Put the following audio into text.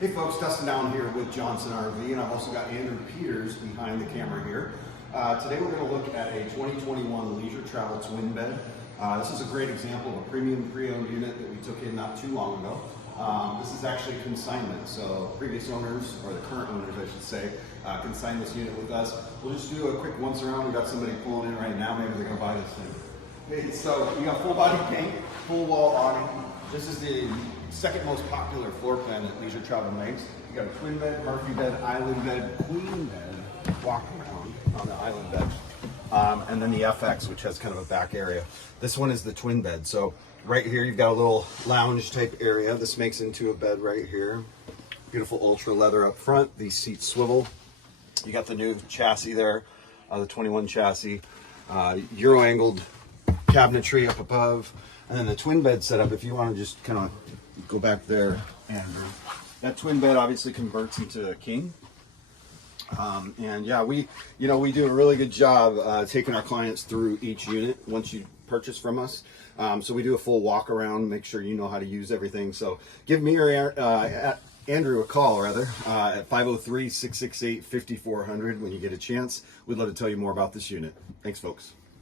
Hey folks, Dustin down here with Johnson RV, and I've also got Andrew Peters behind the camera here. Today we're going to look at a 2021 Leisure Travel Twin Bed. This is a great example of a premium pre-owned unit that we took in not too long ago. This is actually consignment, so previous owners, or the current owners I should say, consigned this unit with us. We'll just do a quick once around. We've got somebody pulling in right now, maybe they're going to buy this thing. Okay, so you got full body paint, full wall awning. This is the second most popular floor plan that Leisure Travel makes. You got a twin bed, Murphy bed, island bed, queen bed, walk around on the island bed. And then the FX, which has kind of a back area. This one is the twin bed. So right here, you've got a little lounge type area. This makes into a bed right here. Beautiful ultra leather up front. These seats swivel. You got the new chassis there, the 21 chassis. Euro angled cabinetry up above. And then the twin bed setup, if you want to just kind of go back there, Andrew. That twin bed obviously converts into a king. And yeah, we do a really good job taking our clients through each unit once you purchase from us. So we do a full walk around, make sure you know how to use everything. So give me or Andrew a call rather at 503-668-5400 when you get a chance. We'd love to tell you more about this unit. Thanks, folks.